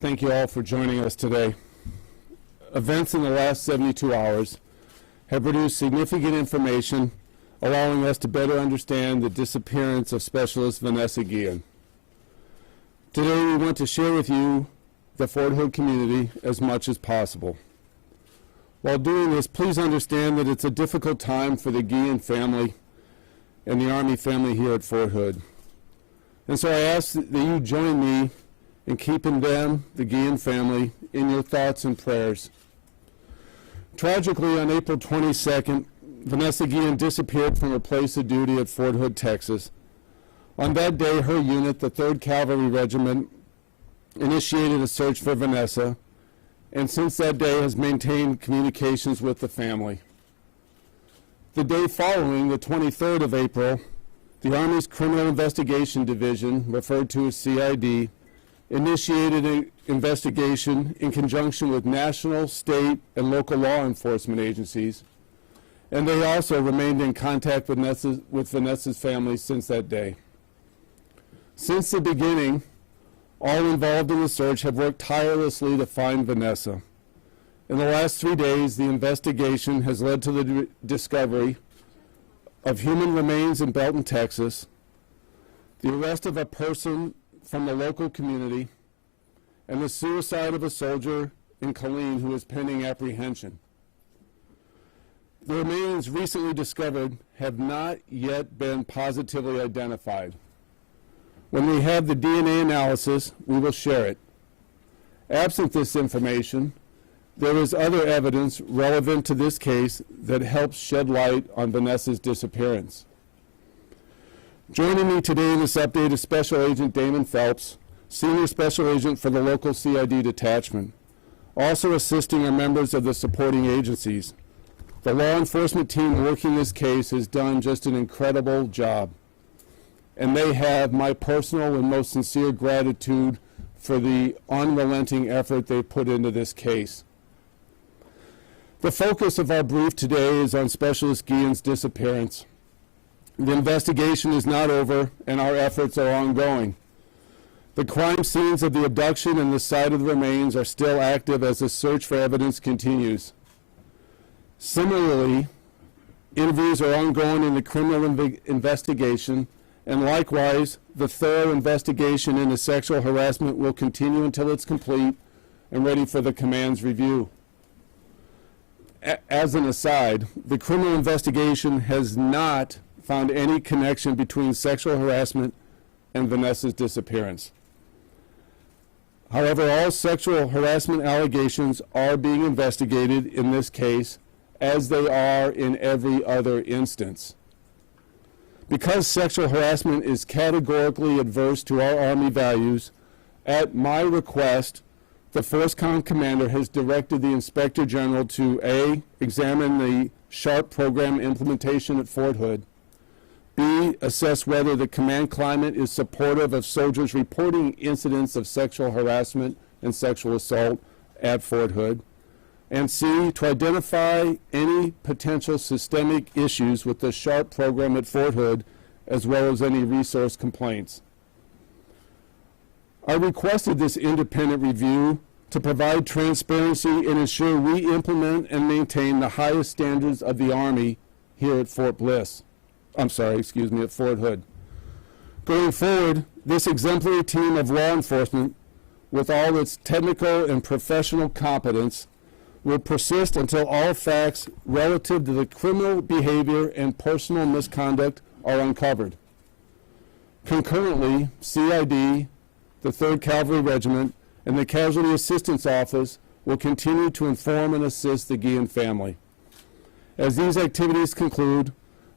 Thank you all for joining us today. Events in the last 72 hours have produced significant information allowing us to better understand the disappearance of Specialist Vanessa Guillen. Today we want to share with you, the Fort Hood community, as much as possible. While doing this, please understand that it's a difficult time for the Guillen family and the Army family here at Fort Hood. And so I ask that you join me in keeping them, the Guillen family, in your thoughts and prayers. Tragically, on April 22nd, Vanessa Guillen disappeared from her place of duty at Fort Hood, Texas. On that day, her unit, the 3rd Cavalry Regiment, initiated a search for Vanessa, and since that day has maintained communications with the family. The day following, the 23rd of April, the Army's Criminal Investigation Division, referred to as CID, initiated an investigation in conjunction with national, state, and local law enforcement agencies, and they also remained in contact with Vanessa's family since that day. Since the beginning, all involved in the search have worked tirelessly to find Vanessa. In the last 3 days, the investigation has led to the discovery of human remains in Belton, Texas, the arrest of a person from the local community, and the suicide of a soldier in Killeen who is pending apprehension. The remains recently discovered have not yet been positively identified. When we have the DNA analysis, we will share it. Absent this information, there is other evidence relevant to this case that helps shed light on Vanessa's disappearance. Joining me today in this update is Special Agent Damon Phelps, Senior Special Agent for the local CID detachment. Also assisting are members of the supporting agencies. The law enforcement team working this case has done just an incredible job, and they have my personal and most sincere gratitude for the unrelenting effort they've put into this case. The focus of our brief today is on Specialist Guillen's disappearance. The investigation is not over, and our efforts are ongoing. The crime scenes of the abduction and the site of the remains are still active as the search for evidence continues. Similarly, interviews are ongoing in the criminal investigation, and likewise, the thorough investigation into sexual harassment will continue until it's complete and ready for the command's review. As an aside, the criminal investigation has not found any connection between sexual harassment and Vanessa's disappearance. However, all sexual harassment allegations are being investigated in this case, as they are in every other instance. Because sexual harassment is categorically adverse to our Army values, at my request, the Force Comm Commander has directed the Inspector General to A, examine the SHARP program implementation at Fort Hood, B, assess whether the command climate is supportive of soldiers reporting incidents of sexual harassment and sexual assault at Fort Hood, and C, to identify any potential systemic issues with the SHARP program at Fort Hood, as well as any resource complaints. I requested this independent review to provide transparency and ensure we implement and maintain the highest standards of the Army here at Fort Hood. Going forward, this exemplary team of law enforcement, with all its technical and professional competence, will persist until all facts relative to the criminal behavior and personal misconduct are uncovered. Concurrently, CID, the 3rd Cavalry Regiment, and the Casualty Assistance Office will continue to inform and assist the Guillen family. As these activities conclude,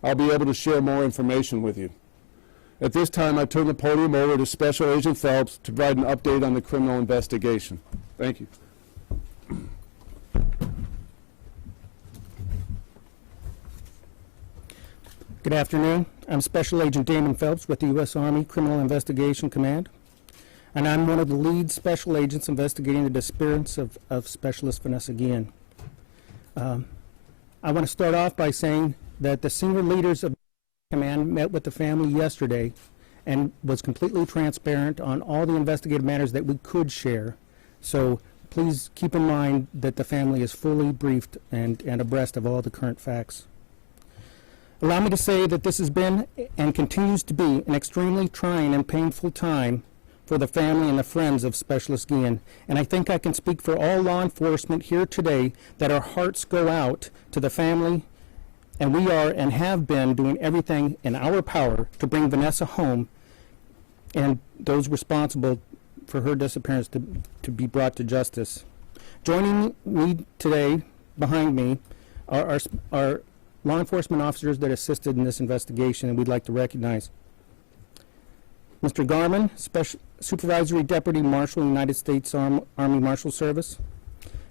I'll be able to share more information with you. At this time, I turn the podium over to Special Agent Phelps to provide an update on the criminal investigation. Thank you. Good afternoon. I'm Special Agent Damon Phelps with the U.S. Army Criminal Investigation Command, and I'm one of the lead special agents investigating the disappearance of Specialist Vanessa Guillen. I want to start off by saying that the senior leaders of the command met with the family yesterday and was completely transparent on all the investigative matters that we could share So please keep in mind that the family is fully briefed and abreast of all the current facts. Allow me to say that this has been and continues to be an extremely trying and painful time for the family and the friends of Specialist Guillen, and I think I can speak for all law enforcement here today that our hearts go out to the family, and we are and have been doing everything in our power to bring Vanessa home and those responsible for her disappearance to be brought to justice. Joining me today, behind me, are law enforcement officers that assisted in this investigation, and we'd like to recognize Mr. Garman, Supervisory Deputy Marshal, United States Army Marshal Service;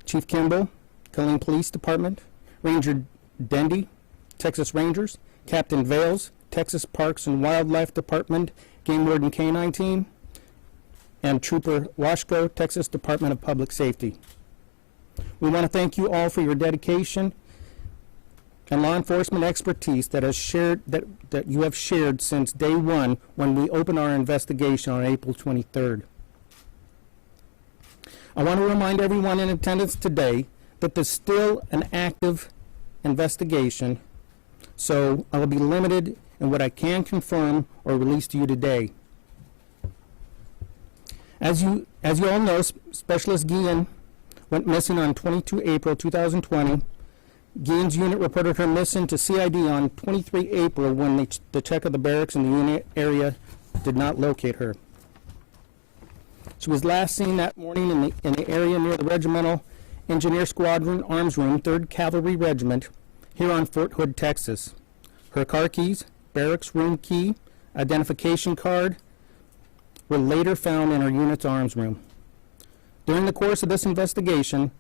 Chief Kimball, Killeen Police Department; Ranger Dendy, Texas Rangers; Captain Vales, Texas Parks and Wildlife Department, Game Warden K-9 Team; and Trooper Washko, Texas Department of Public Safety. We want to thank you all for your dedication and law enforcement expertise that you have shared since day one when we opened our investigation on April 23rd. I want to remind everyone in attendance today that there's still an active investigation, so I will be limited in what I can confirm or release to you today. As you all know, Specialist Guillen went missing on 22 April 2020. Guillen's unit reported her missing to CID on 23 April when the check of the barracks in the unit area did not locate her. She was last seen that morning in the area near the Regimental Engineer Squadron Arms Room, 3rd Cavalry Regiment, here on Fort Hood, Texas. Her car keys, barracks room key, identification card were later found in her unit's arms room. During the course of this investigation,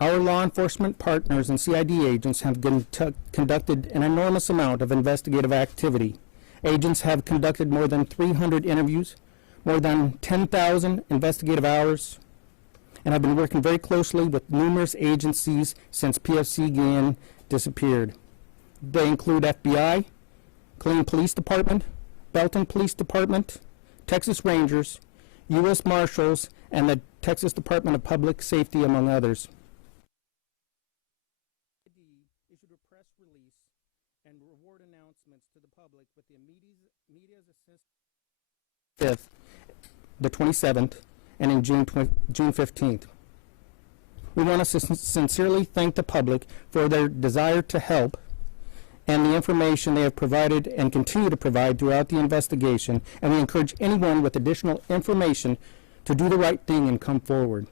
our law enforcement partners and CID agents have conducted an enormous amount of investigative activity. Agents have conducted more than 300 interviews, more than 10,000 investigative hours, and have been working very closely with numerous agencies since PFC Guillen disappeared. They include FBI, Killeen Police Department, Belton Police Department, Texas Rangers, U.S. Marshals, and the Texas Department of Public Safety, among others. Issued a press release and reward announcements to the public with the media's assistance 5th, the 27th, and in June 15th. We want to sincerely thank the public for their desire to help and the information they have provided and continue to provide throughout the investigation, and we encourage anyone with additional information to do the right thing and come forward.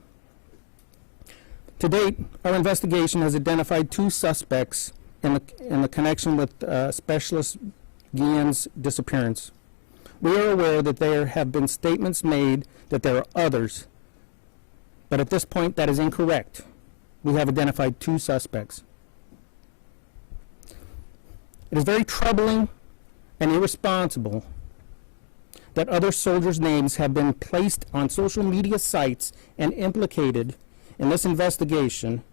To date, our investigation has identified 2 suspects in the connection with Specialist Guillen's disappearance. We are aware that there have been statements made that there are others, but at this point that is incorrect. We have identified 2 suspects. It is very troubling and irresponsible that other soldiers' names have been placed on social media sites and implicated in this investigation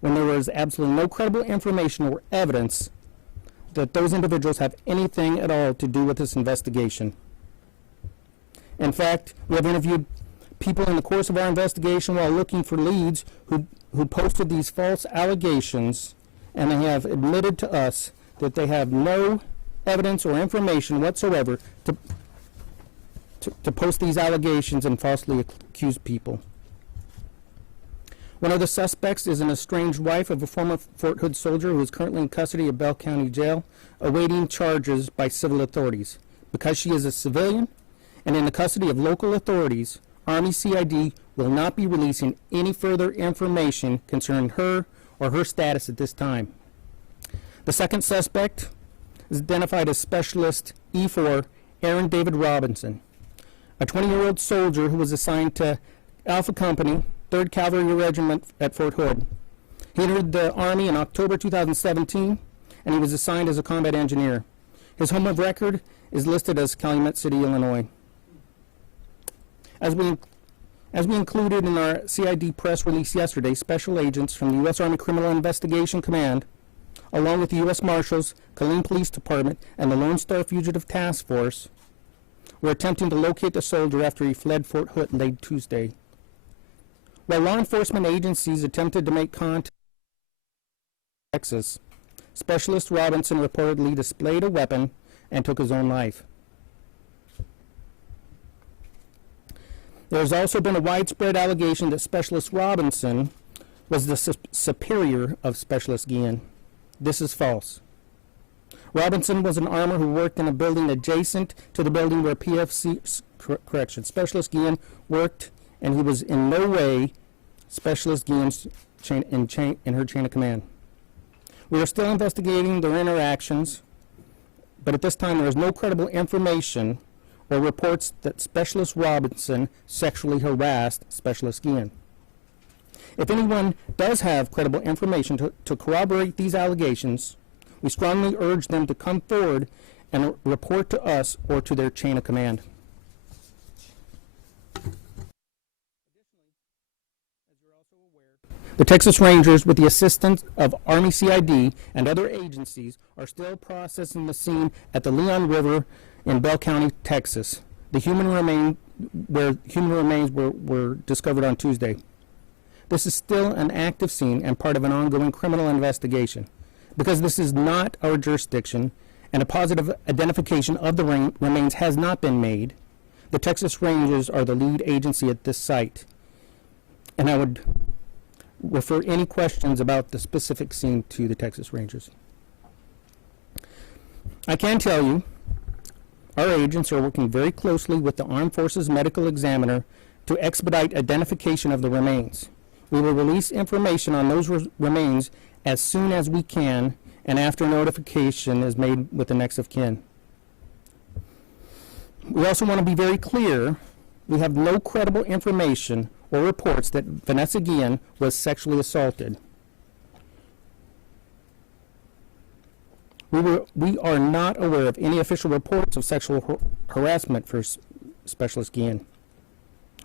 when there was absolutely no credible information or evidence that those individuals have anything at all to do with this investigation. In fact, we have interviewed people in the course of our investigation while looking for leads who posted these false allegations, and they have admitted to us that they have no evidence or information whatsoever to post these allegations and falsely accuse people. One of the suspects is an estranged wife of a former Fort Hood soldier who is currently in custody of Bell County Jail, awaiting charges by civil authorities. Because she is a civilian and in the custody of local authorities, Army CID will not be releasing any further information concerning her or her status at this time. The second suspect is identified as Specialist E4 Aaron David Robinson, a 20-year-old soldier who was assigned to Alpha Company, 3rd Cavalry Regiment at Fort Hood. He entered the Army in October 2017, and he was assigned as a combat engineer. His home of record is listed as Calumet City, Illinois. As we included in our CID press release yesterday, special agents from the U.S. Army Criminal Investigation Command, along with the U.S. Marshals, Killeen Police Department, and the Lone Star Fugitive Task Force, were attempting to locate the soldier after he fled Fort Hood late Tuesday. While law enforcement agencies attempted to make contact in Texas, Specialist Robinson reportedly displayed a weapon and took his own life. There has also been a widespread allegation that Specialist Robinson was the superior of Specialist Guillen. This is false. Robinson was an armor who worked in a building adjacent to the building where Specialist Guillen worked, and he was in no way Specialist Guillen's in her chain of command. We are still investigating their interactions, but at this time there is no credible information or reports that Specialist Robinson sexually harassed Specialist Guillen. If anyone does have credible information to corroborate these allegations, we strongly urge them to come forward and report to us or to their chain of command. The Texas Rangers, with the assistance of Army CID and other agencies, are still processing the scene at the Leon River in Bell County, Texas, where human remains were discovered on Tuesday. This is still an active scene and part of an ongoing criminal investigation. Because this is not our jurisdiction and a positive identification of the remains has not been made, the Texas Rangers are the lead agency at this site. And I would refer any questions about the specific scene to the Texas Rangers. I can tell you, our agents are working very closely with the Armed Forces Medical Examiner to expedite identification of the remains. We will release information on those remains as soon as we can and after notification is made with the next of kin. We also want to be very clear, we have no credible information or reports that Vanessa Guillen was sexually assaulted. We are not aware of any official reports of sexual harassment for Specialist Guillen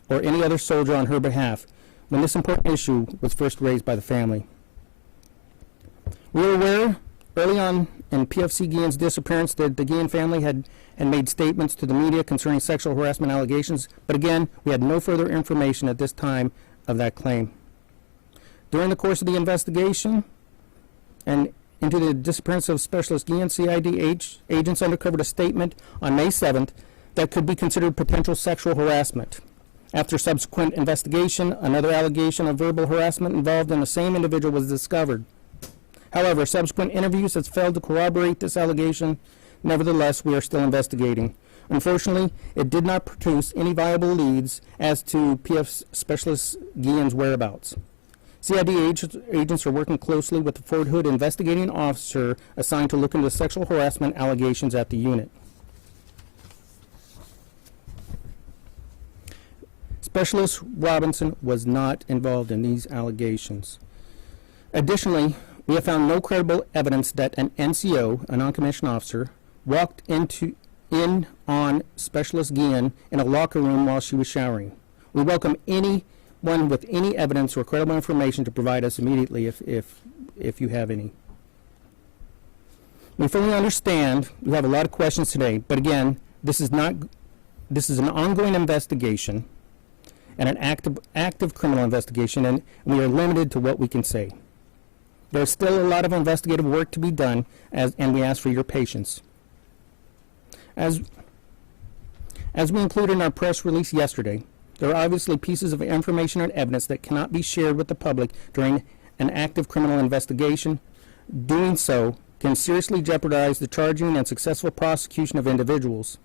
or any other soldier on her behalf when this important issue was first raised by the family. We were aware early on in PFC Guillen's disappearance that the Guillen family had made statements to the media concerning sexual harassment allegations, but again, we had no further information at this time of that claim. During the course of the investigation and into the disappearance of Specialist Guillen, CID agents uncovered a statement on May 7th that could be considered potential sexual harassment. After subsequent investigation, another allegation of verbal harassment involved in the same individual was discovered. However, subsequent interviews have failed to corroborate this allegation. Nevertheless, we are still investigating. Unfortunately, it did not produce any viable leads as to PF Specialist Guillen's whereabouts. CID agents are working closely with the Fort Hood investigating officer assigned to look into sexual harassment allegations at the unit. Specialist Robinson was not involved in these allegations. Additionally, we have found no credible evidence that an NCO, a non-commissioned officer, walked in on Specialist Guillen in a locker room while she was showering. We welcome anyone with any evidence or credible information to provide us immediately if you have any. We fully understand we have a lot of questions today, but again, this is an ongoing investigation and an active criminal investigation, and we are limited to what we can say. There's still a lot of investigative work to be done, and we ask for your patience. As we included in our press release yesterday, there are obviously pieces of information and evidence that cannot be shared with the public during an active criminal investigation. Doing so can seriously jeopardize the charging and successful prosecution of individuals.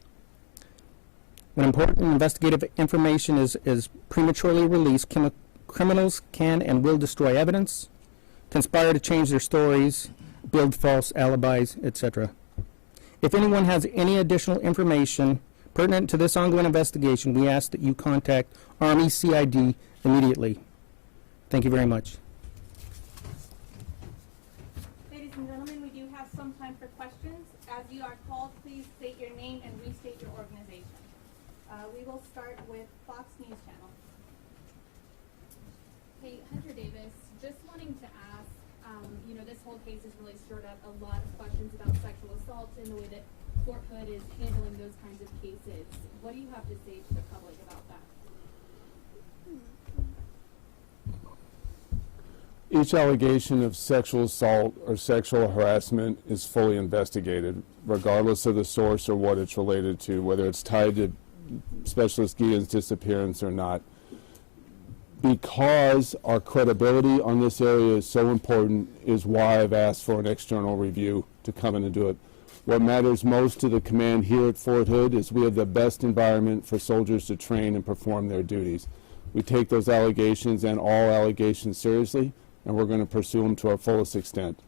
When important investigative information is prematurely released, criminals can and will destroy evidence, conspire to change their stories, build false alibis, etc. If anyone has any additional information pertinent to this ongoing investigation, we ask that you contact Army CID immediately. Thank you very much. Ladies and gentlemen, we do have some time for questions. As you are called, please state your name and restate your organization. We will start with Fox News Channel. Hey, Hunter Davis, just wanting to ask, this whole case has really stirred up a lot of questions about sexual assault and the way that Fort Hood is handling those kinds of cases. What do you have to say to the public about that? Each allegation of sexual assault or sexual harassment is fully investigated, regardless of the source or what it's related to, whether it's tied to Specialist Guillen's disappearance or not. Because our credibility on this area is so important is why I've asked for an external review to come in and do it. What matters most to the command here at Fort Hood is we have the best environment for soldiers to train and perform their duties. We take those allegations and all allegations seriously, and we're going to pursue them to our fullest extent.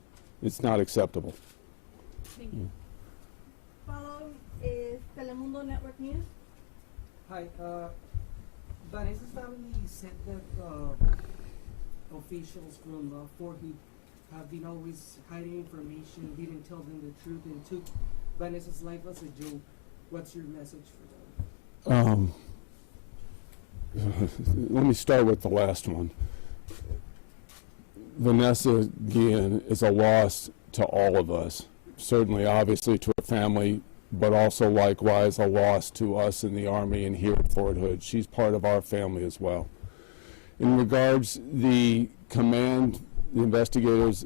It's not acceptable. Thank you. Following is Telemundo Network News. Hi, Vanessa's family said that officials from Fort Hood have been always hiding information, didn't tell them the truth, and took Vanessa's life as a joke. What's your message for them? Let me start with the last one. Vanessa Guillen is a loss to all of us, certainly obviously to her family, but also likewise a loss to us in the Army and here at Fort Hood. She's part of our family as well. In regards the command, the investigators,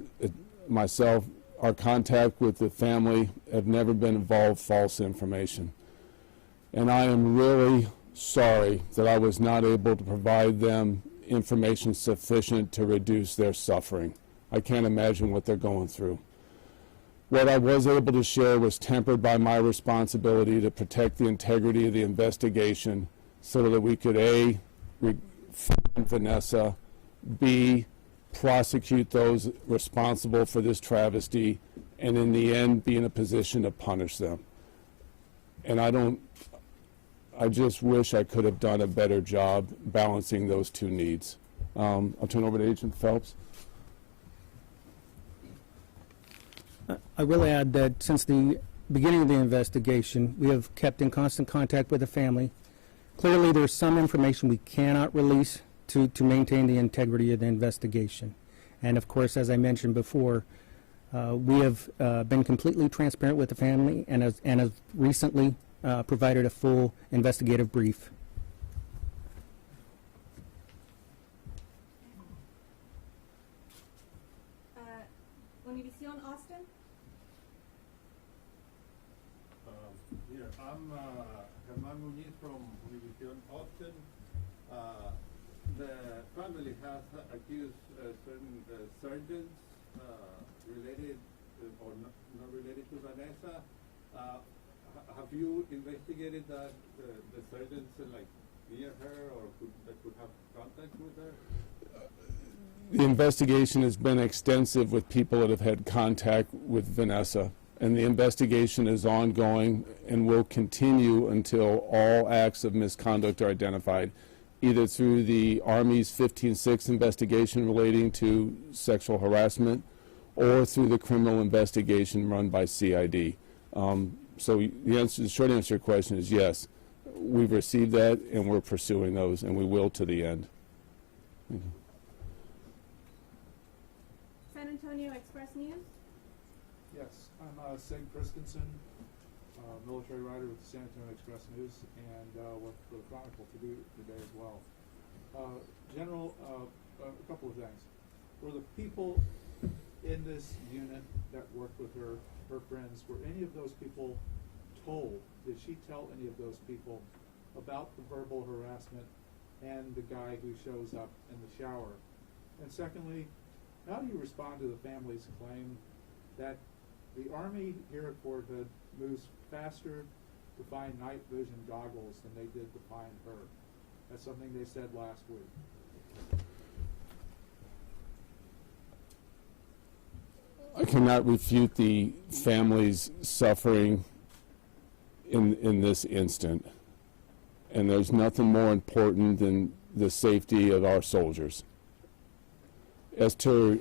myself, our contact with the family have never been involved false information. And I am really sorry that I was not able to provide them information sufficient to reduce their suffering. I can't imagine what they're going through. What I was able to share was tempered by my responsibility to protect the integrity of the investigation so that we could A, find Vanessa, B, prosecute those responsible for this travesty, and in the end be in a position to punish them. And I just wish I could have done a better job balancing those two needs. I'll turn over to Agent Phelps. I will add that since the beginning of the investigation, we have kept in constant contact with the family. Clearly, there's some information we cannot release to maintain the integrity of the investigation. And of course, as I mentioned before, we have been completely transparent with the family and have recently provided a full investigative brief. Univision Austin. Yeah, I'm Germán Muñiz from Univision Austin. The family has accused certain surgeons related or not related to Vanessa. Have you investigated that the surgeons like near her or that could have contact with her? The investigation has been extensive with people that have had contact with Vanessa, and the investigation is ongoing and will continue until all acts of misconduct are identified, either through the Army's 15-6 investigation relating to sexual harassment or through the criminal investigation run by CID. So the short answer to your question is yes. We've received that, and we're pursuing those, and we will to the end. Thank you. San Antonio Express News. Yes, I'm Sig Christensen, military writer with the San Antonio Express News and with the Chronicle today as well. General, a couple of things. Were the people in this unit that worked with her friends, were any of those people told, did she tell any of those people about the verbal harassment and the guy who shows up in the shower? And secondly, how do you respond to the family's claim that the Army here at Fort Hood moves faster to find night vision goggles than they did to find her? That's something they said last week. I cannot refute the family's suffering in this instant, and there's nothing more important than the safety of our soldiers. As to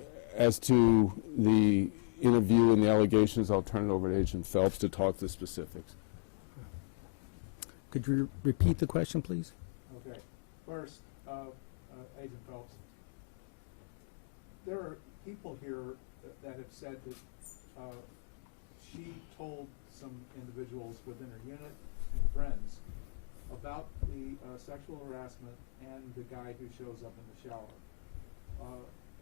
the interview and the allegations, I'll turn it over to Agent Phelps to talk the specifics. Could you repeat the question, please? Okay. First, Agent Phelps, there are people here that have said that she told some individuals within her unit and friends about the sexual harassment and the guy who shows up in the shower.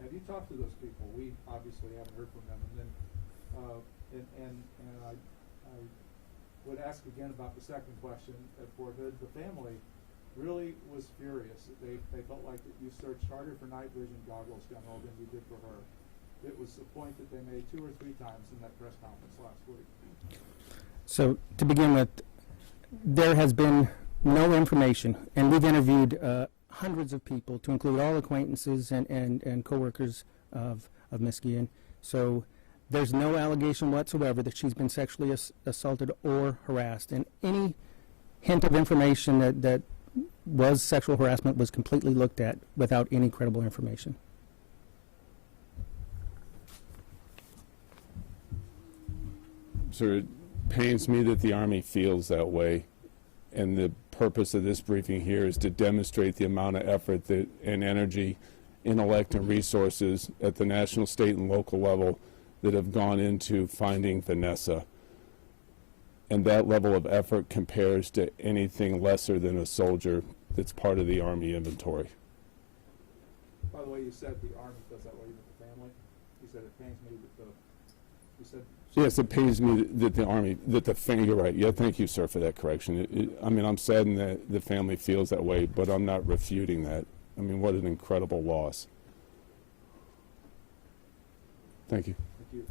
Have you talked to those people. We obviously haven't heard from them. And then, and I would ask again about the second question at Fort Hood. The family really was furious. They felt like that you searched harder for night vision goggles, General, than you did for her. It was the point that they made 2 or 3 times in that press conference last week. So to begin with, there has been no information, and we've interviewed hundreds of people, to include all acquaintances and coworkers of Ms. Guillen. So there's no allegation whatsoever that she's been sexually assaulted or harassed, and any hint of information that was sexual harassment was completely looked at without any credible information. Sir, it pains me that the Army feels that way, and the purpose of this briefing here is to demonstrate the amount of effort and energy, intellect, and resources at the national, state, and local level that have gone into finding Vanessa. And that level of effort compares to anything lesser than a soldier that's part of the Army inventory. By the way, you said the Army does that way with the family. You said it pains me that you said. Yes, it pains me that the Army, you're right. Yeah, thank you, sir, for that correction. I mean, I'm saddened that the family feels that way, but I'm not refuting that. I mean, what an incredible loss. Thank you. Thank you.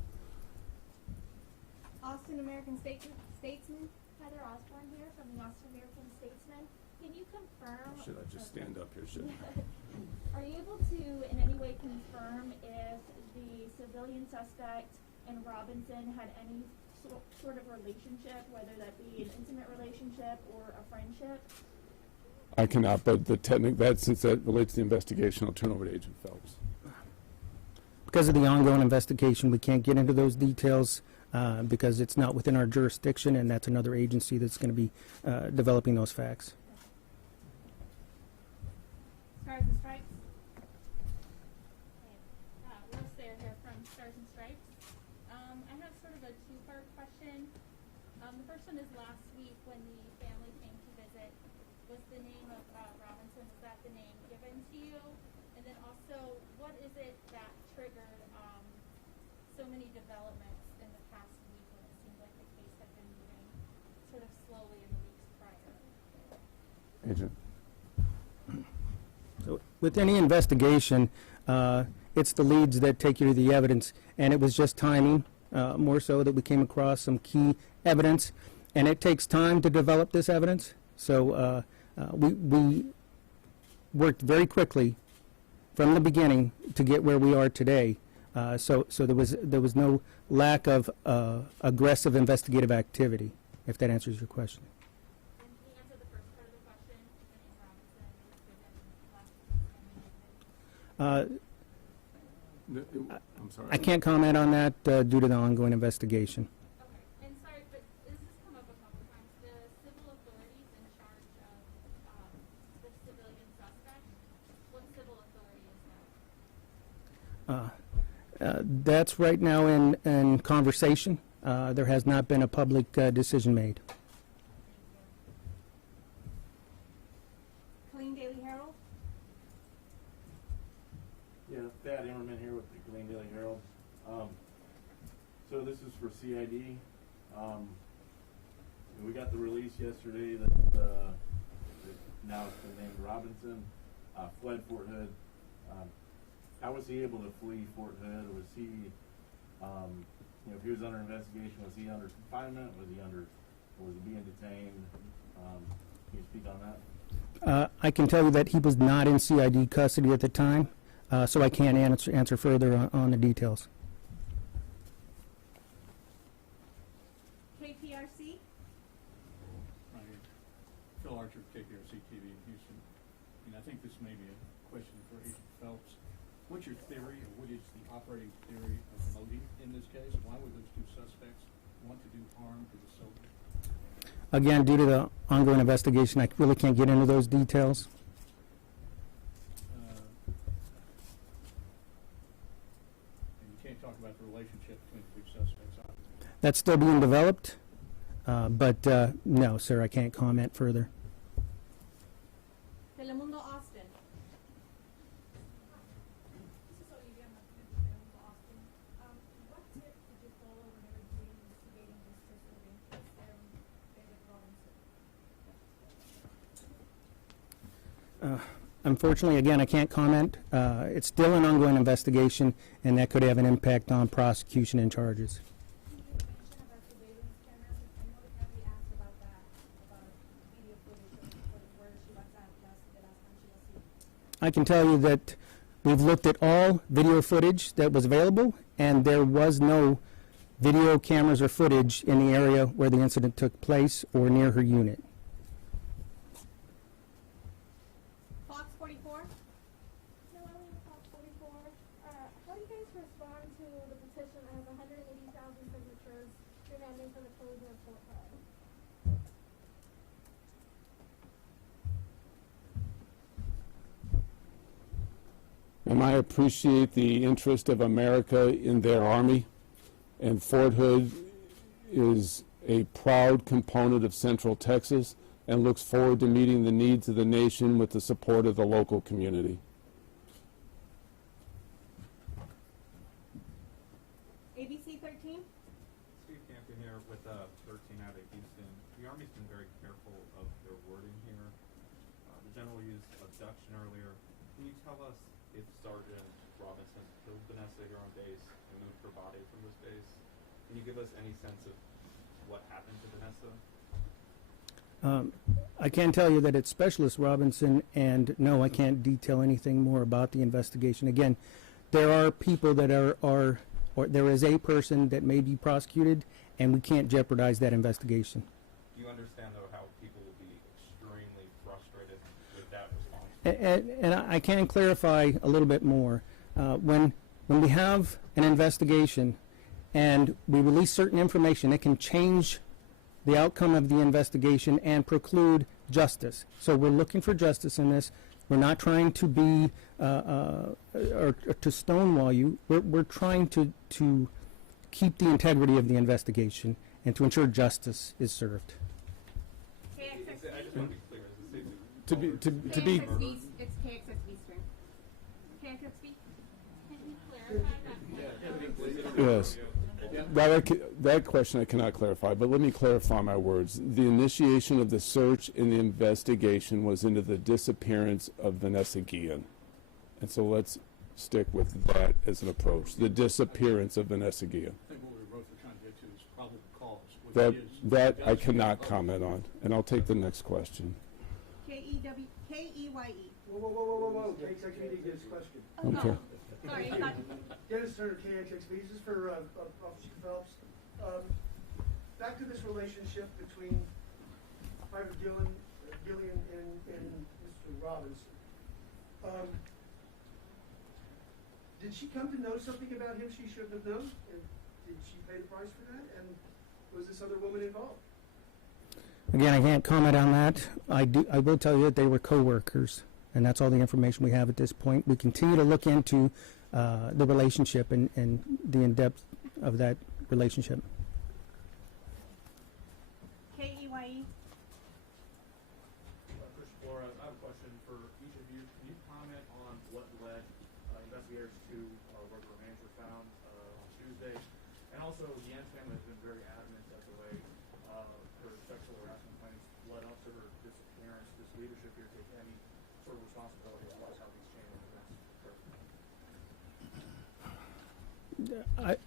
Austin American Statesman, Heather Osborne here from the Austin American Statesman. Can you confirm? Should I just stand up here? Should I? Are you able to in any way confirm if the civilian suspect and Robinson had any sort of relationship, whether that be an intimate relationship or a friendship? I cannot, but since that relates to the investigation, I'll turn over to Agent Phelps. Because of the ongoing investigation, we can't get into those details because it's not within our jurisdiction, and that's another agency that's going to be developing those facts. Stars and Stripes. Rose Thayer here from Stars and Stripes. I have sort of a two-part question. The first one is last week when the family came to visit, was the name of Robinson, was that the name given to you? And then also, what is it that triggered so many developments in the past week when it seemed like the case had been moving sort of slowly in the weeks prior? Agent. So with any investigation, it's the leads that take you to the evidence, and it was just timing, more so that we came across some key evidence, and it takes time to develop this evidence. So we worked very quickly from the beginning to get where we are today. So there was no lack of aggressive investigative activity, if that answers your question. And can you answer the first part of the question? I'm sorry. I can't comment on that due to the ongoing investigation. Okay. And sorry, but this has come up a couple times. The civil authorities in charge of the civilian suspect, what civil authority is that? That's right now in conversation. There has not been a public decision made. Killeen Daily Herald. Yeah, Thad Emmerman here with the Killeen Daily Herald. So this is for CID. We got the release yesterday that now it's been named Robinson, fled Fort Hood. How was he able to flee Fort Hood? Was he, if he was under investigation, was he under confinement? Was he being detained? Can you speak on that? I can tell you that he was not in CID custody at the time, so I can't answer further on the details. KPRC. Phil Archer, KPRC TV in Houston. And I think this may be a question for Agent Phelps. What's your theory, or what is the operating theory of motive in this case? Why would those two suspects want to do harm to the soldier? Again, due to the ongoing investigation, I really can't get into those details. And you can't talk about the relationship between the two suspects, obviously. That's still being developed, but no, sir, I can't comment further. Telemundo Austin. Unfortunately, again, I can't comment. It's still an ongoing investigation, and that could have an impact on prosecution and charges. Can you mention about the surveillance cameras? I know the family asked about that, about video footage of where she was at the last time she was seen. I can tell you that we've looked at all video footage that was available, and there was no video cameras or footage in the area where the incident took place or near her unit. Fox 44? No, I live in Fox 44. How do you guys respond to the petition that has 180,000 signatures demanding for the closure of Fort Hood? I appreciate the interest of America in their Army, and Fort Hood is a proud component of Central Texas and looks forward to meeting the needs of the nation with the support of the local community. ABC 13? Steve Campion here with 13 out of Houston. The Army's been very careful of their wording here. The general used abduction earlier. Can you tell us if Sergeant Robinson killed Vanessa here on base and moved her body from this base? Can you give us any sense of what happened to Vanessa? I can tell you that it's Specialist Robinson, and no, I can't detail anything more about the investigation. Again, there are people that or there is a person that may be prosecuted, and we can't jeopardize that investigation. Do you understand, though, how people will be extremely frustrated with that response? And I can clarify a little bit more. When we have an investigation and we release certain information, it can change the outcome of the investigation and preclude justice. So we're looking for justice in this. We're not trying to be or to stonewall you. We're trying to keep the integrity of the investigation and to ensure justice is served. I just want to be clear. Is it To be KXSB, it's KXSB's turn. KXSB, can you clarify that? Yes. That question I cannot clarify, but let me clarify my words. The initiation of the search and the investigation was into the disappearance of Vanessa Guillen. And so let's stick with that as an approach. The disappearance of Vanessa Guillen. I think what we were both trying to get to is probable cause. That I cannot comment on. And I'll take the next question. KEYE. Whoa. KXXB gives question. Okay. Sorry, I thought. Dennis Turner, KXXB. This is for Officer Phelps. Back to this relationship between Private Gillian and Mr. Robinson. Did she come to know something about him she shouldn't have known? And did she pay the price for that? And was this other woman involved? Again, I can't comment on that. I will tell you that they were co-workers, and that's all the information we have at this point. We continue to look into the relationship and the in-depth of that relationship. KEYE. Chris Flores, I have a question for each of you. Can you comment on what led investigators to where the remains were found on Tuesday? And also, the Ann's family has been very adamant that the way her sexual harassment claims led up to her disappearance. Does leadership here take any sort of responsibility as well as how these chain of events occur?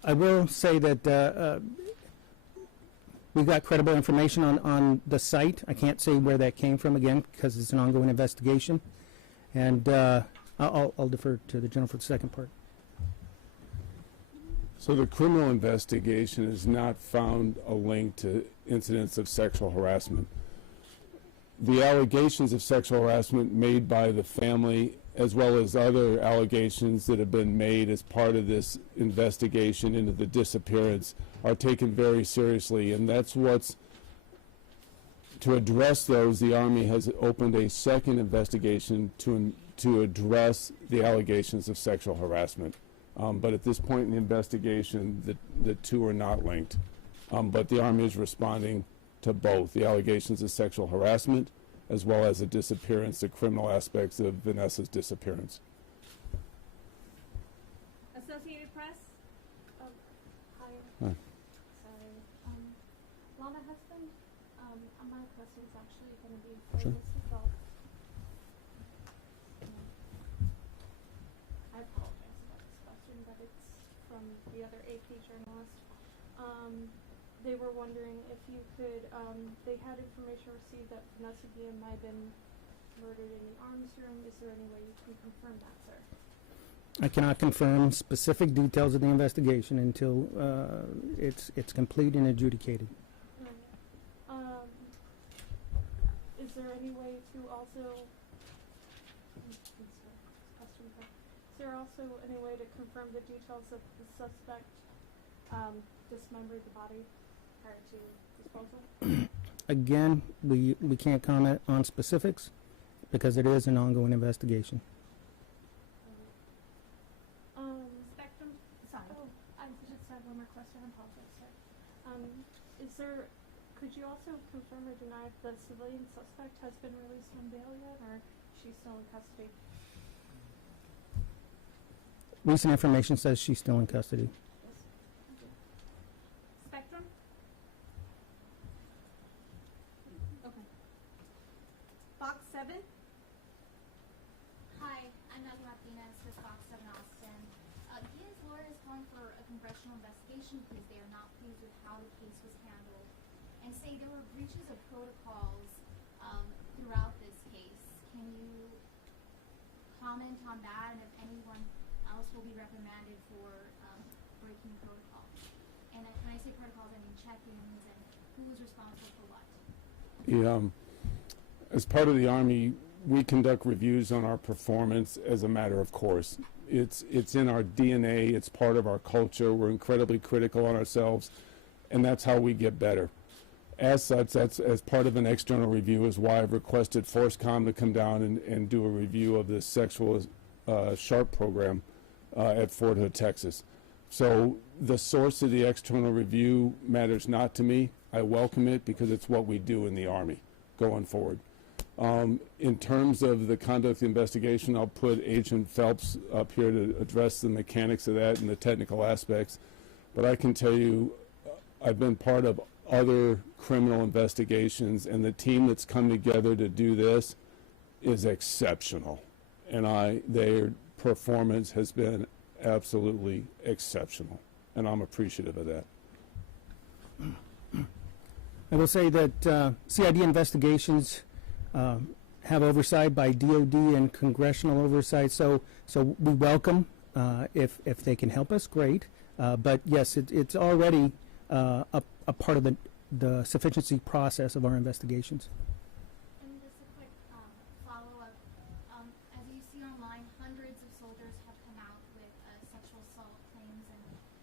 I will say that we've got credible information on the site. I can't say where that came from, again, because it's an ongoing investigation. And I'll defer to the general for the second part. So the criminal investigation has not found a link to incidents of sexual harassment. The allegations of sexual harassment made by the family, as well as other allegations that have been made as part of this investigation into the disappearance, are taken very seriously, and that's what's to address those. The Army has opened a second investigation to address the allegations of sexual harassment. But at this point in the investigation, the two are not linked. But the Army is responding to both the allegations of sexual harassment as well as the disappearance, the criminal aspects of Vanessa's disappearance. Associated Press. Hi. Hi. Sorry. Lana husband, my question is actually going to be for Sure. Mr. Phelps. from the other AP journalist. They were wondering if you could, they had information received that Vanessa Guillen might have been murdered in the arms room. Is there any way you can confirm that, sir? I cannot confirm specific details of the investigation until it's complete and adjudicated. Right. Is there any way to also, is there also any way to confirm the details of the suspect dismembered the body prior to disposal? Again, we can't comment on specifics because it is an ongoing investigation. Spectrum. Sorry. Oh, I just had one more question. I apologize, sir. Could you also confirm or deny if the civilian suspect has been released on bail yet, or she's still in custody? Recent information says she's still in custody. Yes. Okay. Spectrum. Okay. Box 7. Hi, I'm Natalie Martinez with Fox 7 Austin. Guillen's lawyer is calling for a congressional investigation because they are not pleased with how the case was handled and say there were breaches of protocols throughout this case. Can you comment on that and if anyone else will be reprimanded for breaking protocol? And when I say protocols, I mean check-ins and who was responsible for what? As part of the Army, we conduct reviews on our performance as a matter of course. It's in our DNA, it's part of our culture, we're incredibly critical on ourselves, and that's how we get better. As such, that's as part of an external review is why I've requested FORSCOM to come down and do a review of this sexual SHARP program at Fort Hood, Texas. So the source of the external review matters not to me. I welcome it because it's what we do in the Army going forward. In terms of the conduct of the investigation, I'll put Agent Phelps up here to address the mechanics of that and the technical aspects. But I can tell you, I've been part of other criminal investigations, and the team that's come together to do this is exceptional. And their performance has been absolutely exceptional, and I'm appreciative of that. I will say that CID investigations have oversight by DOD and congressional oversight, so we welcome if they can help us, great. But yes, it's already a part of the sufficiency process of our investigations. And just a quick follow-up. As you see online, hundreds of soldiers have come out with sexual assault claims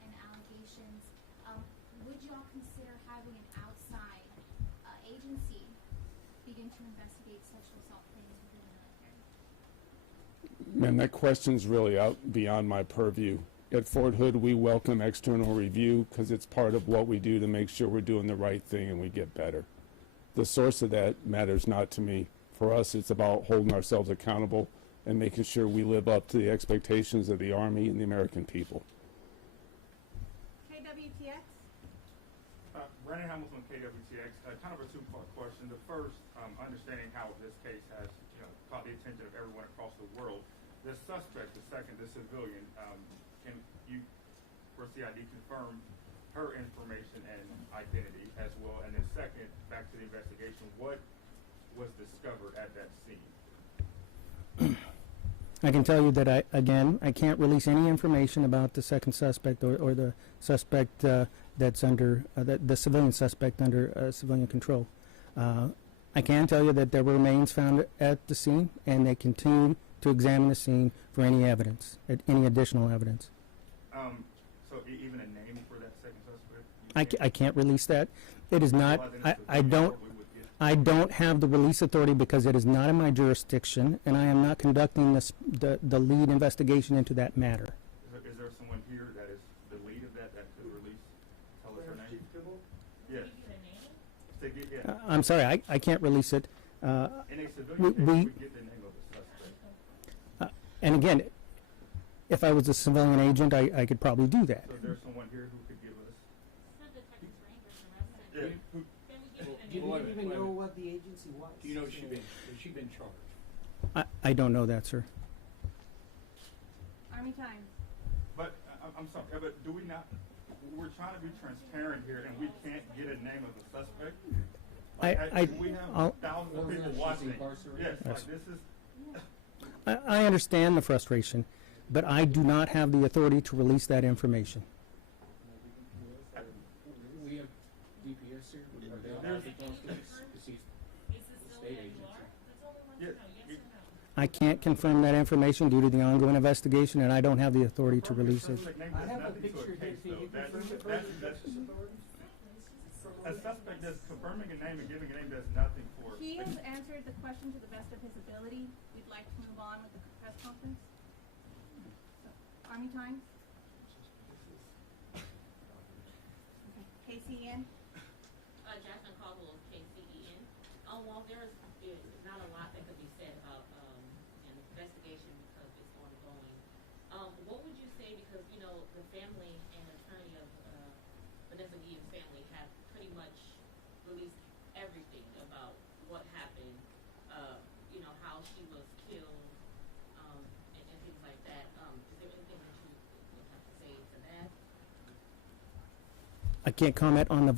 and allegations. Would you all consider having an outside agency begin to investigate sexual assault claims within the military? Man, that question's really out beyond my purview. At Fort Hood, we welcome external review because it's part of what we do to make sure we're doing the right thing and we get better. The source of that matters not to me. For us, it's about holding ourselves accountable and making sure we live up to the expectations of the Army and the American people. KWTX. Brandon Hamilton, KWTX. Kind of a two-part question. The first, understanding how this case has, caught the attention of everyone across the world. The suspect, the second, the civilian, can you, for CID, confirm her information and identity as well? And then second, back to the investigation, what was discovered at that scene? I can tell you that I can't release any information about the second suspect or the suspect that's under the civilian suspect under civilian control. I can tell you that there were remains found at the scene, and they continue to examine the scene for any evidence, any additional evidence. So even a name for that second suspect? I can't release that. It is not. I don't have the release authority because it is not in my jurisdiction, and I am not conducting the lead investigation into that matter. Is there someone here that is the lead of that could release? Tell us her name. Yes. I'm sorry, I can't release it. In a civilian case, we get the name of the suspect. And again, if I was a civilian agent, I could probably do that. So there's someone here who could give us? You didn't even know what the agency was. Do you know has she been charged? I don't know that, sir. Army time. But I'm sorry, but do we not? We're trying to be transparent here, and we can't get a name of the suspect. We have thousands of people watching. Yes, like this is. I understand the frustration, but I do not have the authority to release that information. We have DPS here. I can't confirm that information due to the ongoing investigation, and I don't have the authority to release it. I have a picture here. Can you confirm it? A suspect that's confirming a name and giving a name does nothing for. He has answered the question to the best of his ability. We'd like to move on with the press conference. Army Times. Okay. KCN. Jasmine Caldwell, KCEN. While there's not a lot that could be said about an investigation because it's ongoing, what would you say, because, you know, the family and attorney of Vanessa Guillen's family have pretty much released everything about what happened, you know, how she was killed, and things like that. Is there anything that you would have to say to that? I can't comment on the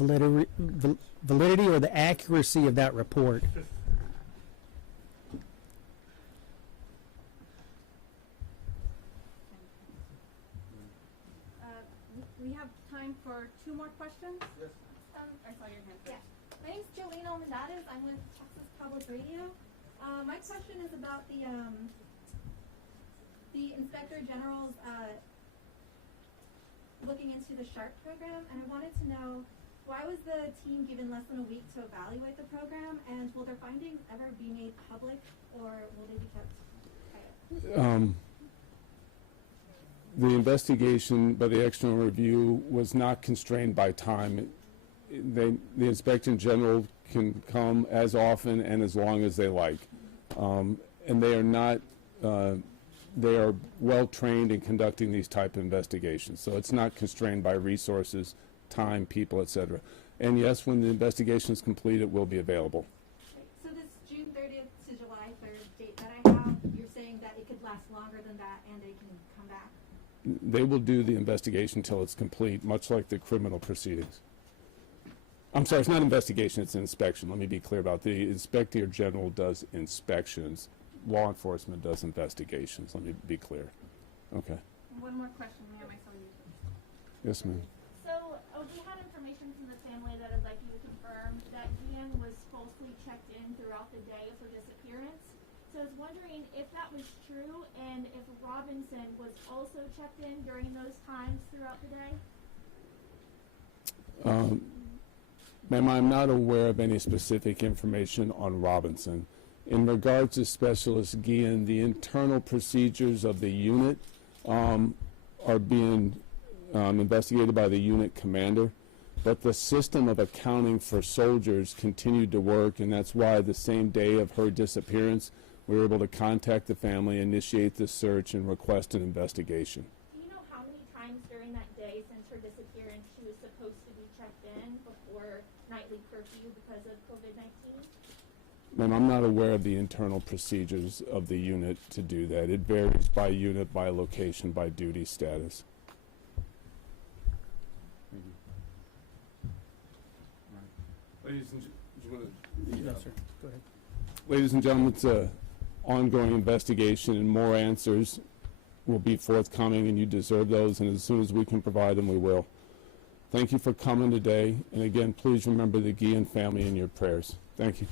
validity or the accuracy of that report. We have time for 2 more questions. Yes. I saw your hand Yeah. first. My name's Jolene Almendares. I'm with Texas Public Radio. My question is about the Inspector General's looking into the SHARP program, and I wanted to know, why was the team given less than a week to evaluate the program, and will their findings ever be made public, or will they be kept private? The investigation by the external review was not constrained by time. The Inspector General can come as often and as long as they like. And they are not, they are well trained in conducting these type of investigations. So it's not constrained by resources, time, people, etc. And yes, when the investigation is complete, it will be available. So this June 30th to July 3rd date that I have, you're saying that it could last longer than that and they can come back? They will do the investigation until it's complete, much like the criminal proceedings. I'm sorry, it's not investigation, it's inspection. Let me be clear about the Inspector General does inspections. Law enforcement does investigations. Let me be clear. Okay. One more question, ma'am. I saw you. Yes, ma'am. So, we had information from the family that I'd like you to confirm that Guillen was falsely checked in throughout the day of her disappearance. So I was wondering if that was true and if Robinson was also checked in during those times throughout the day. Ma'am, I'm not aware of any specific information on Robinson. In regards to Specialist Guillen, the internal procedures of the unit are being investigated by the unit commander, but the system of accounting for soldiers continued to work, and that's why the same day of her disappearance, we were able to contact the family, initiate the search, and request an investigation. Do you know how many times during that day since her disappearance she was supposed to be checked in before nightly curfew because of COVID-19? Ma'am, I'm not aware of the internal procedures of the unit to do that. It varies by unit, by location, by duty status. Ladies and gentlemen, it's an ongoing investigation, and more answers will be forthcoming, and you deserve those, and as soon as we can provide them, we will. Thank you for coming today, and again, please remember the Guillen family in your prayers. Thank you.